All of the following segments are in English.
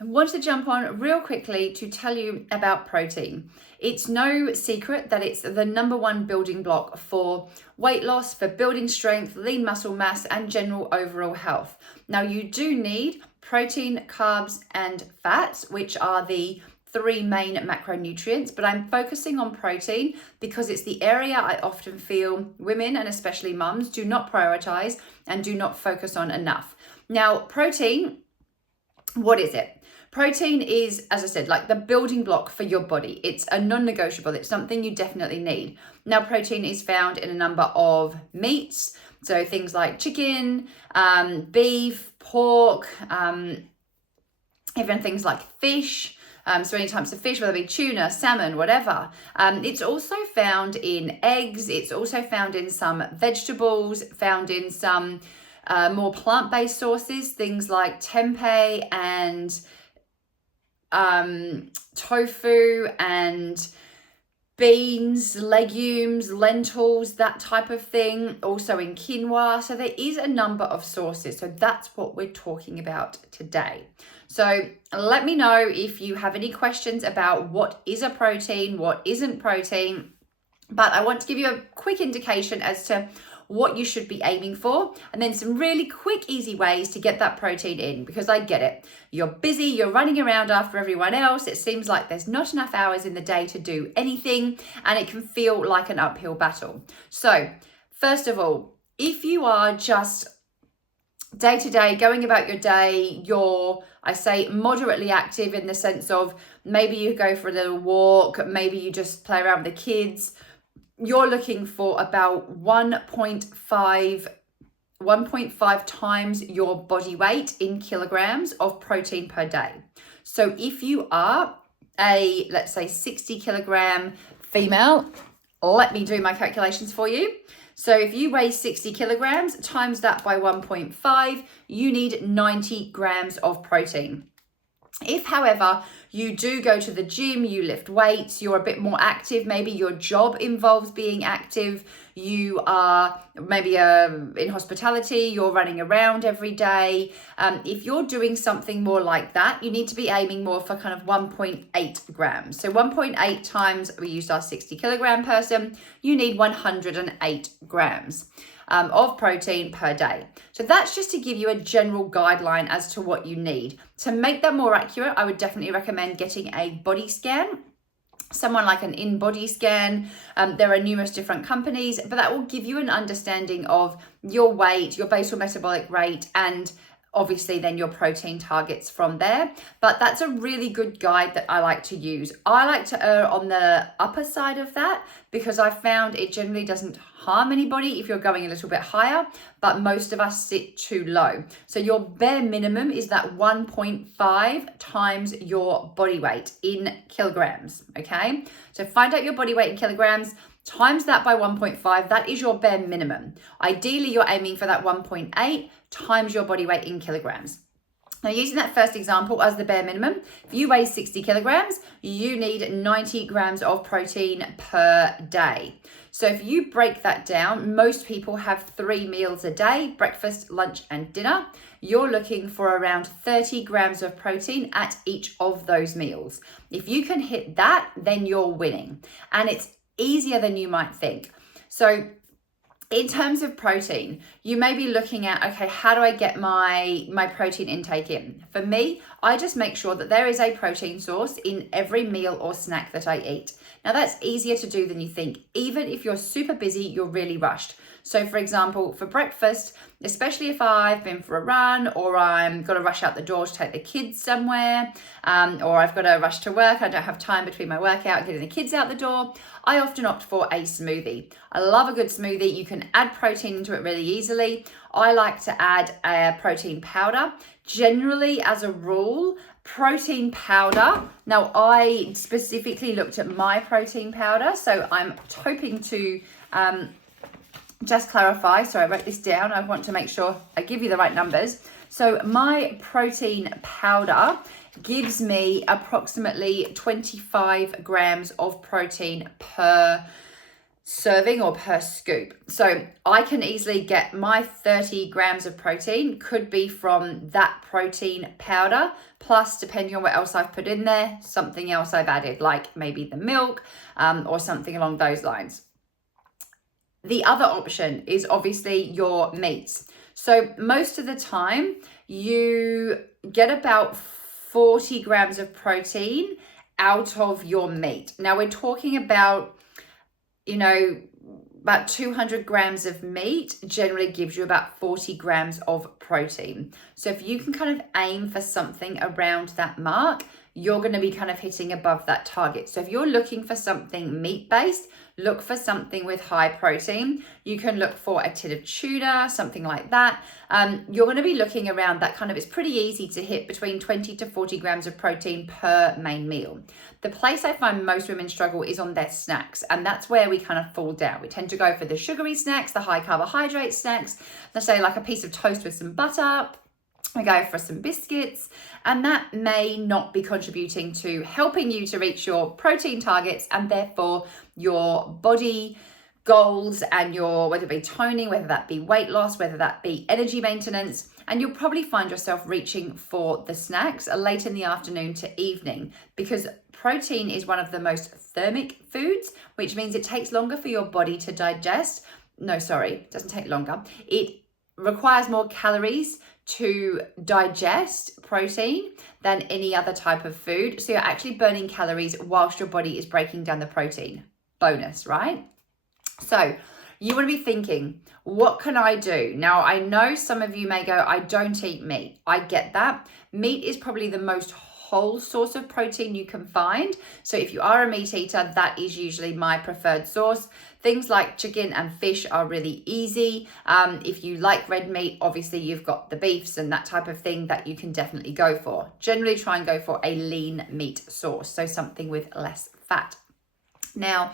I wanted to jump on real quickly to tell you about protein. It's no secret that it's the number one building block for weight loss, for building strength, lean muscle mass, and general overall health. Now, you do need protein, carbs, and fats, which are the three main macronutrients, but I'm focusing on protein because it's the area I often feel women, and especially mums, do not prioritize and do not focus on enough. Now, protein, what is it? Protein is, as I said, like the building block for your body. It's a non-negotiable. It's something you definitely need. Now, protein is found in a number of meats. So things like chicken, beef, pork, even things like fish. So any types of fish, whether it be tuna, salmon, whatever. It's also found in eggs. It's also found in some vegetables, found in some more plant-based sources, things like tempeh and tofu and beans, legumes, lentils, that type of thing, also in quinoa. So there is a number of sources. So that's what we're talking about today. So let me know if you have any questions about what is a protein, what isn't protein. But I want to give you a quick indication as to what you should be aiming for, and then some really quick, easy ways to get that protein in, because I get it. You're busy, you're running around after everyone else. It seems like there's not enough hours in the day to do anything, and it can feel like an uphill battle. So first of all, if you are just day to day, going about your day, you're, I say, moderately active in the sense of maybe you go for a little walk, maybe you just play around with the kids, you're looking for about 1.5 times your body weight in kilograms of protein per day. So if you are a, let's say, 60 kilogram female, let me do my calculations for you. So if you weigh 60 kilograms, times that by 1.5, you need 90 grams of protein. If, however, you do go to the gym, you lift weights, you're a bit more active, maybe your job involves being active, you are maybe in hospitality, you're running around every day. If you're doing something more like that, you need to be aiming more for kind of 1.8 grams. So 1.8 times, we used our 60 kilogram person, you need 108 grams. Of protein per day. So that's just to give you a general guideline as to what you need. To make that more accurate, I would definitely recommend getting a body scan, someone like an in-body scan. There are numerous different companies, but that will give you an understanding of your weight, your basal metabolic rate, and obviously then your protein targets from there. But that's a really good guide that I like to use. I like to err on the upper side of that because I found it generally doesn't harm anybody if you're going a little bit higher, but most of us sit too low. So your bare minimum is that 1.5 times your body weight in kilograms, okay? So find out your body weight in kilograms, times that by 1.5, that is your bare minimum. Ideally, you're aiming for that 1.8 times your body weight in kilograms. Now, using that first example as the bare minimum, if you weigh 60 kilograms, you need 90 grams of protein per day. So if you break that down, most people have 3 meals a day, breakfast, lunch, and dinner. You're looking for around 30 grams of protein at each of those meals. If you can hit that, then you're winning. And it's easier than you might think. So in terms of protein, you may be looking at, okay, how do I get my protein intake in? For me, I just make sure that there is a protein source in every meal or snack that I eat. Now that's easier to do than you think. Even if you're super busy, you're really rushed. So for example, for breakfast, especially if I've been for a run or I'm got to rush out the door to take the kids somewhere, or I've got to rush to work, I don't have time between my workout and getting the kids out the door, I often opt for a smoothie. I love a good smoothie. You can add protein into it really easily. I like to add a protein powder. Generally, as a rule, protein powder. Now, I specifically looked at my protein powder, so I'm hoping to just clarify. So I wrote this down. I want to make sure I give you the right numbers. So my protein powder gives me approximately 25 grams of protein per serving or per scoop. So I can easily get my 30 grams of protein could be from that protein powder, plus depending on what else I've put in there, something else I've added, like maybe the milk or something along those lines. The other option is obviously your meats. So most of the time you get about 40 grams of protein out of your meat. Now we're talking about, about 200 grams of meat generally gives you about 40 grams of protein. So if you can kind of aim for something around that mark, you're going to be kind of hitting above that target. So if you're looking for something meat-based, look for something with high protein. You can look for a tin of tuna, something like that. You're going to be looking around that kind of, it's pretty easy to hit between 20 to 40 grams of protein per main meal. The place I find most women struggle is on their snacks, and that's where we kind of fall down. We tend to go for the sugary snacks, the high carbohydrate snacks, let's say like a piece of toast with some butter. We go for some biscuits, and that may not be contributing to helping you to reach your protein targets and therefore your body goals and your, whether it be toning, whether that be weight loss, whether that be energy maintenance. And you'll probably find yourself reaching for the snacks late in the afternoon to evening, because protein is one of the most thermic foods, which means it takes longer for your body to digest. No, sorry, it doesn't take longer. It requires more calories to digest protein than any other type of food. So you're actually burning calories whilst your body is breaking down the protein. Bonus, right? So you want to be thinking, what can I do? Now, I know some of you may go, I don't eat meat. I get that. Meat is probably the most whole source of protein you can find. So if you are a meat eater, that is usually my preferred source. Things like chicken and fish are really easy. If you like red meat, obviously you've got the beefs and that type of thing that you can definitely go for. Generally try and go for a lean meat source, so something with less fat. Now,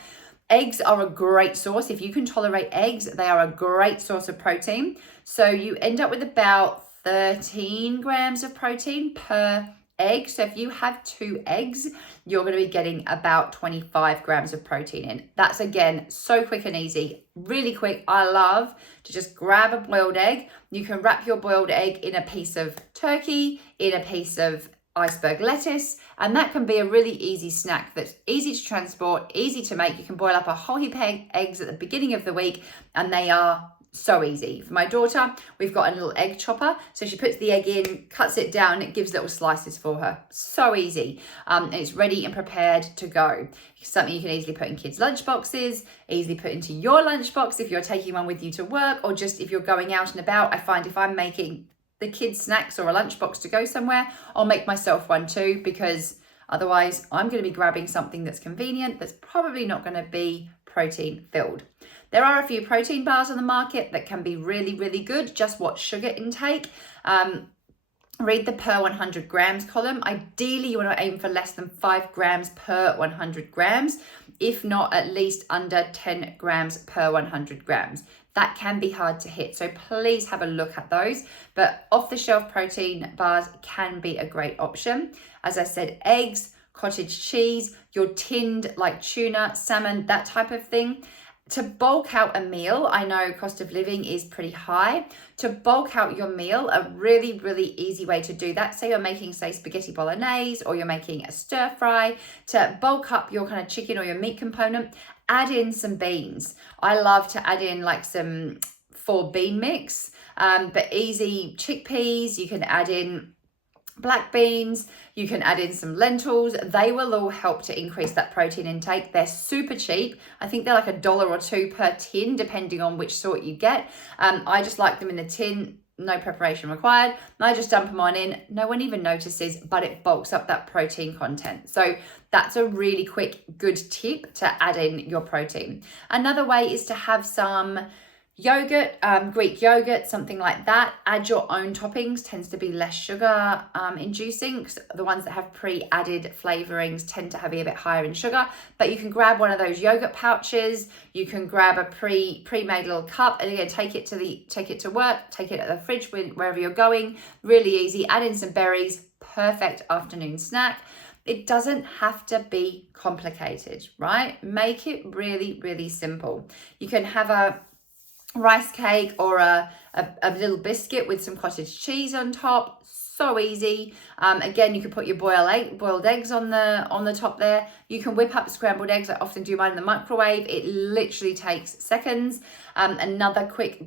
eggs are a great source. If you can tolerate eggs, they are a great source of protein. So you end up with about 13 grams of protein per egg. So if you have 2 eggs, you're going to be getting about 25 grams of protein in. That's, again, so quick and easy, really quick. I love to just grab a boiled egg. You can wrap your boiled egg in a piece of turkey, in a piece of iceberg lettuce, and that can be a really easy snack that's easy to transport, easy to make. You can boil up a whole heap of eggs at the beginning of the week, and they are so easy. For my daughter, we've got a little egg chopper, so she puts the egg in, cuts it down, it gives little slices for her. So easy, and it's ready and prepared to go. Something you can easily put in kids' lunch boxes, easily put into your lunchbox if you're taking one with you to work, or just if you're going out and about. I find if I'm making the kids' snacks or a lunchbox to go somewhere, I'll make myself one too, because otherwise I'm going to be grabbing something that's convenient, that's probably not going to be protein filled. There are a few protein bars on the market that can be really, really good. Just watch sugar intake. Read the per 100 grams column. Ideally, you want to aim for less than 5 grams per 100 grams, if not at least under 10 grams per 100 grams. That can be hard to hit, so please have a look at those. But off-the-shelf protein bars can be a great option. As I said, eggs, cottage cheese, your tinned like tuna, salmon, that type of thing. To bulk out a meal, I know cost of living is pretty high. To bulk out your meal, a really, really easy way to do that, say you're making, say, spaghetti bolognese, or you're making a stir fry, to bulk up your kind of chicken or your meat component, add in some beans. I love to add in like some 4 bean mix, but easy chickpeas. You can add in black beans, you can add in some lentils. They will all help to increase that protein intake. They're super cheap. I think they're like $1 or $2 per tin, depending on which sort you get. I just like them in the tin, no preparation required. I just dump them on in. No one even notices, but it bulks up that protein content. So that's a really quick, good tip to add in your protein. Another way is to have some yogurt, Greek yogurt, something like that. Add your own toppings, tends to be less sugar inducing. The ones that have pre-added flavorings tend to have a bit higher in sugar, but you can grab one of those yogurt pouches. You can grab a pre-made little cup, and again, take it to work, take it at the fridge wherever you're going. Really easy. Add in some berries, perfect afternoon snack. It doesn't have to be complicated, right? Make it really, really simple. You can have a rice cake or a little biscuit with some cottage cheese on top. So easy. Again, you could put your boiled eggs on the top there. You can whip up scrambled eggs. I often do mine in the microwave. It literally takes seconds. Another quick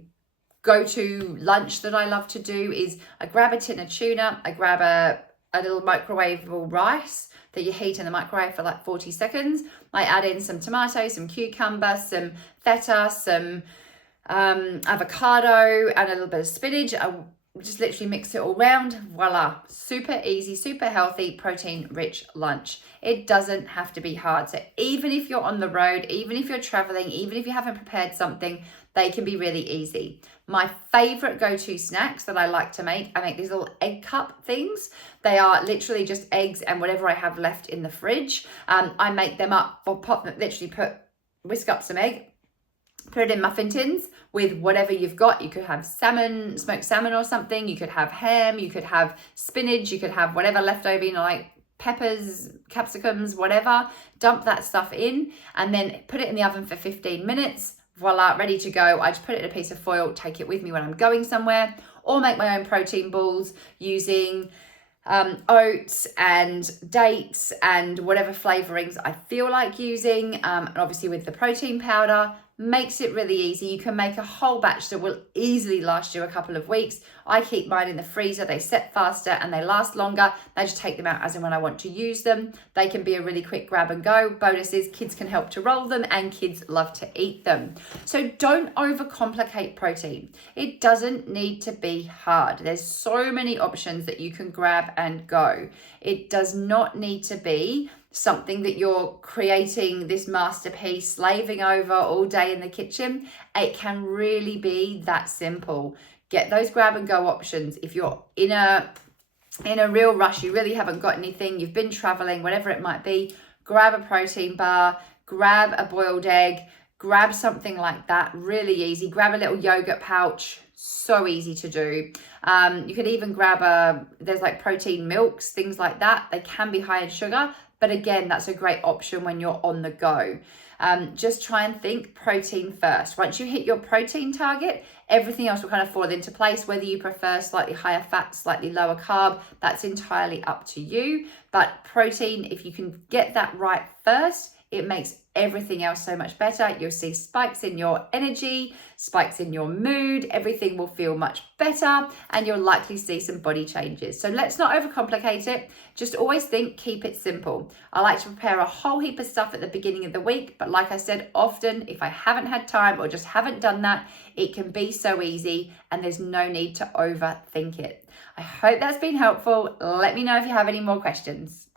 go-to lunch that I love to do is I grab a tin of tuna, I grab a little microwavable rice that you heat in the microwave for like 40 seconds. I add in some tomato, some cucumber, some feta, some avocado, and a little bit of spinach. I just literally mix it all round. Voila, super easy, super healthy, protein rich lunch. It doesn't have to be hard. So even if you're on the road, even if you're traveling, even if you haven't prepared something, they can be really easy. My favorite go-to snacks that I like to make, I make these little egg cup things. They are literally just eggs and whatever I have left in the fridge. I make them up or pop them, literally whisk up some egg, put it in muffin tins with whatever you've got. You could have salmon, smoked salmon or something. You could have ham, you could have spinach, you could have whatever left over, like peppers, capsicums, whatever. Dump that stuff in and then put it in the oven for 15 minutes. Voila, ready to go. I just put it in a piece of foil, take it with me when I'm going somewhere, or make my own protein balls using oats and dates and whatever flavorings I feel like using. And obviously with the protein powder, makes it really easy. You can make a whole batch that will easily last you a couple of weeks. I keep mine in the freezer. They set faster and they last longer. I just take them out as and when I want to use them. They can be a really quick grab and go. Bonus is kids can help to roll them and kids love to eat them. So don't overcomplicate protein. It doesn't need to be hard. There's so many options that you can grab and go. It does not need to be something that you're creating this masterpiece, slaving over all day in the kitchen. It can really be that simple. Get those grab and go options. If you're in a real rush, you really haven't got anything, you've been traveling, whatever it might be, grab a protein bar, grab a boiled egg, grab something like that, really easy. Grab a little yogurt pouch, so easy to do. You could even grab there's like protein milks, things like that. They can be high in sugar, but again, that's a great option when you're on the go. Just try and think protein first. Once you hit your protein target, everything else will kind of fall into place. Whether you prefer slightly higher fat, slightly lower carb, that's entirely up to you. But protein, if you can get that right first, it makes everything else so much better. You'll see spikes in your energy, spikes in your mood, everything will feel much better, and you'll likely see some body changes. So let's not overcomplicate it. Just always think, keep it simple. I like to prepare a whole heap of stuff at the beginning of the week, but like I said, often if I haven't had time or just haven't done that, it can be so easy and there's no need to overthink it. I hope that's been helpful. Let me know if you have any more questions.